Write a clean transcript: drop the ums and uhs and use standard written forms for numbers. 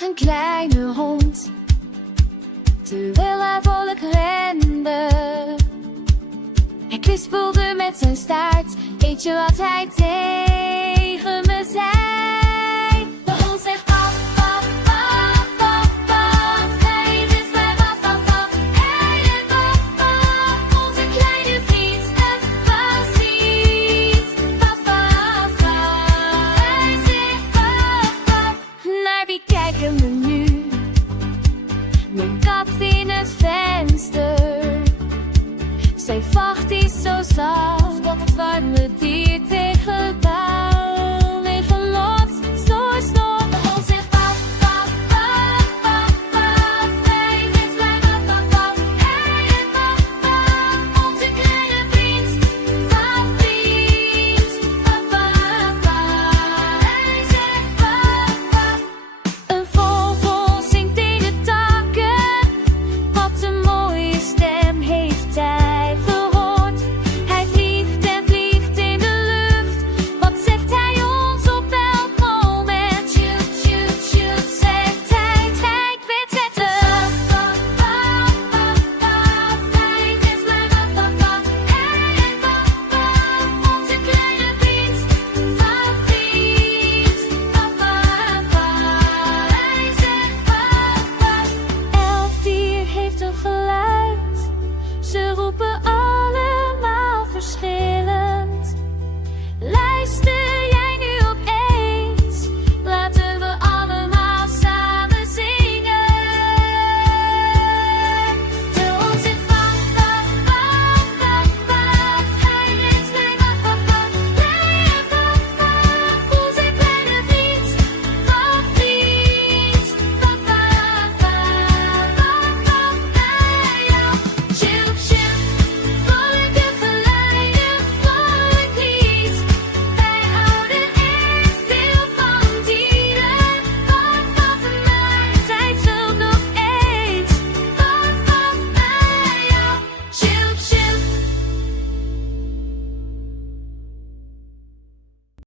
zag een kleine hond, terwijl hij volk rende. Hij kwispelde met zijn staart, weet je wat hij tegen me zei? De hond zegt waf, waf, waf, waf, waf. Hij is bij waf, waf, waf. Hij en waf, waf. Onze kleine vriend even ziet. Waf, waf, waf. Hij zegt waf, waf. Naar wie kijken we nu? Mijn kat in het venster. Zijn vacht is zo zacht dat het warme dier tegen buiten.